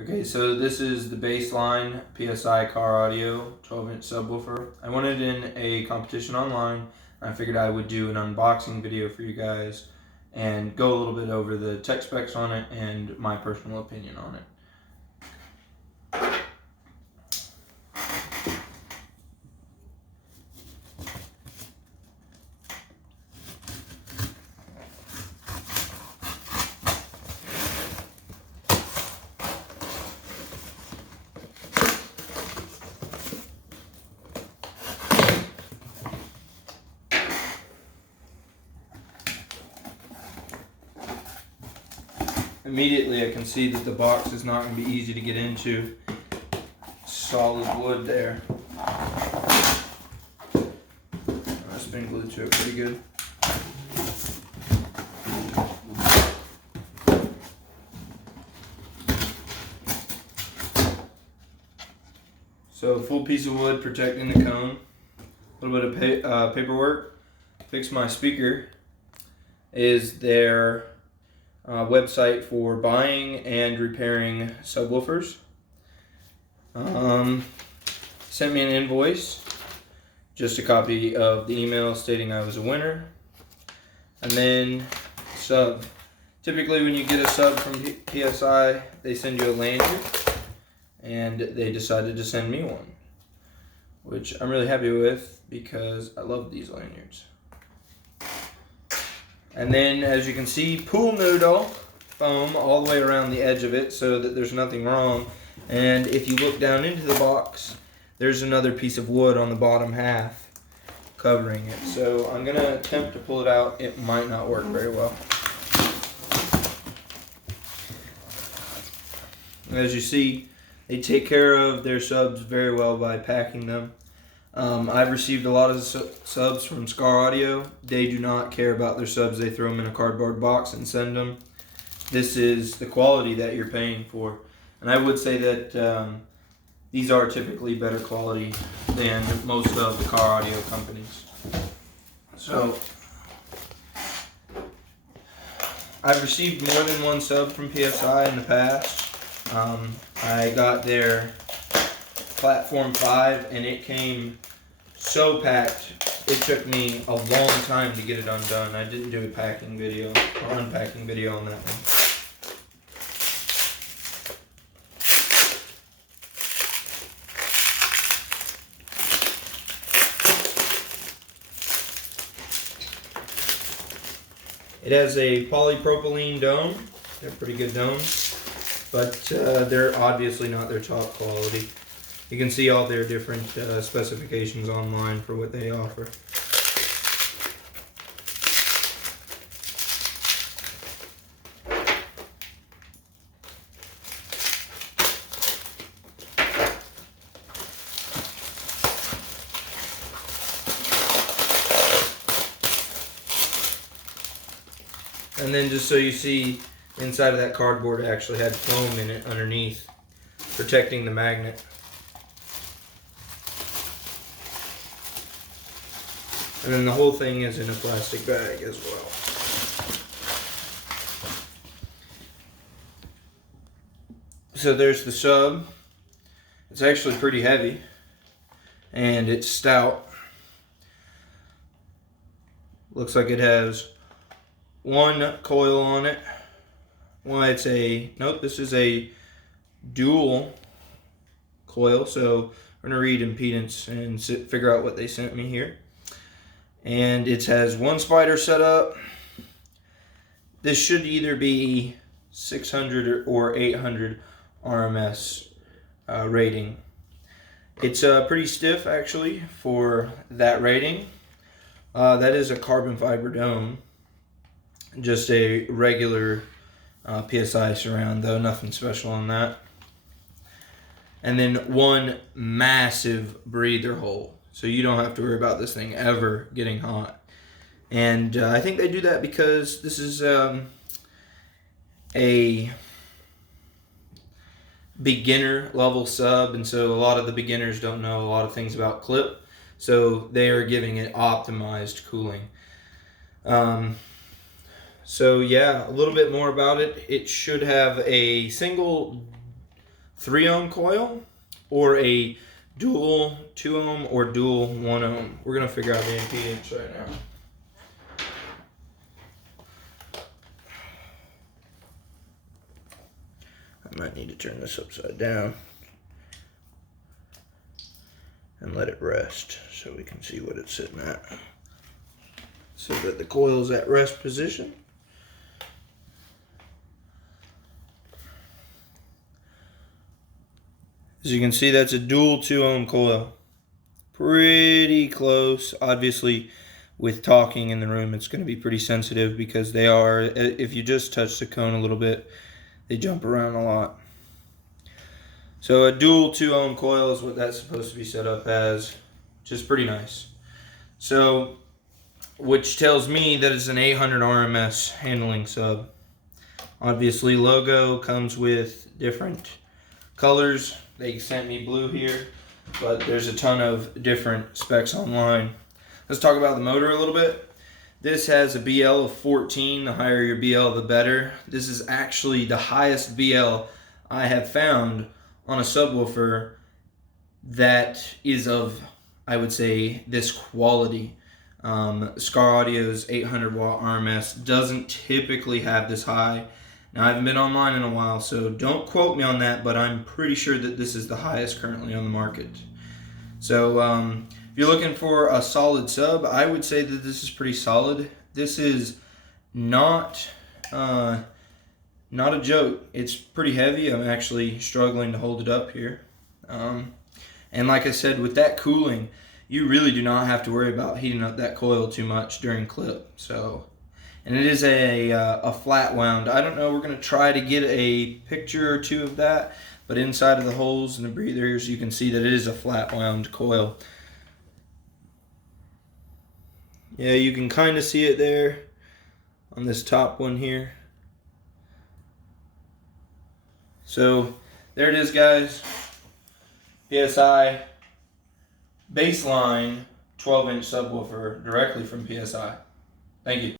Okay, so this is the Bass-Line PSI Car Audio 12-inch subwoofer. I won it in a competition online. I figured I would do an unboxing video for you guys and go a little bit over the tech specs on it and my personal opinion on it. Immediately I can see that the box is not going to be easy to get into. Solid wood there. It's been glued to it pretty good. So full piece of wood protecting the cone. A little bit of paperwork. Fix My Speaker is their website for buying and repairing subwoofers. Sent me an invoice, just a copy of the email stating I was a winner, and then sub. Typically when you get a sub from PSI, they send you a lanyard, and they decided to send me one, which I'm really happy with because I love these lanyards. And then, as you can see, pool noodle foam all the way around the edge of it so that there's nothing wrong. And if you look down into the box, there's another piece of wood on the bottom half covering it. So I'm going to attempt to pull it out. It might not work very well. As you see, they take care of their subs very well by packing them. I've received a lot of subs from Scar Audio. They do not care about their subs. They throw them in a cardboard box and send them. This is the quality that you're paying for. And I would say that these are typically better quality than most of the car audio companies. So I've received more than one sub from PSI in the past. I got their Platform 5 and it came so packed it took me a long time to get it undone. I didn't do a packing video or unpacking video on that one. It has a polypropylene dome. They're pretty good domes, but they're obviously not their top quality. You can see all their different specifications online for what they offer. And then just so you see, inside of that cardboard it actually had foam in it underneath, protecting the magnet. And then the whole thing is in a plastic bag as well. So there's the sub. It's actually pretty heavy and it's stout. Looks like it has one coil on it. Well, this is a dual coil, so we're gonna read impedance and figure out what they sent me here. And it has one spider set up. This should either be 600 or 800 RMS rating. It's pretty stiff actually for that rating. That is a carbon fiber dome. Just a regular PSI surround though, nothing special on that. And then one massive breather hole. So you don't have to worry about this thing ever getting hot. And I think they do that because this is a beginner level sub. And so a lot of the beginners don't know a lot of things about clip. So they are giving it optimized cooling. So yeah, a little bit more about it. It should have a single 3 ohm coil or a dual 2 ohm or dual 1 ohm. We're going to figure out the impedance right now. I might need to turn this upside down and let it rest so we can see what it's sitting at, so that the coil is at rest position. As you can see, that's a dual 2 ohm coil. Pretty close. Obviously, with talking in the room, it's going to be pretty sensitive because they are, if you just touch the cone a little bit, they jump around a lot. So a dual 2 ohm coil is what that's supposed to be set up as, which is pretty nice. So, which tells me that it's an 800 RMS handling sub. Obviously, logo comes with different colors. They sent me blue here, but there's a ton of different specs online. Let's talk about the motor a little bit. This has a BL of 14. The higher your BL, the better. This is actually the highest BL I have found on a subwoofer that is of, I would say, this quality. Scar Audio's 800 watt RMS doesn't typically have this high. Now, I haven't been online in a while, so don't quote me on that, but I'm pretty sure that this is the highest currently on the market. So if you're looking for a solid sub, I would say that this is pretty solid. This is not a joke. It's pretty heavy. I'm actually struggling to hold it up here. And like I said, with that cooling, you really do not have to worry about heating up that coil too much during clip. So, and it is a flat wound. I don't know, we're going to try to get a picture or two of that, but inside of the holes and the breathers, you can see that it is a flat wound coil. Yeah, you can kind of see it there on this top one here. So there it is, guys. PSI Bass-Line 12-inch subwoofer directly from PSI. Thank you.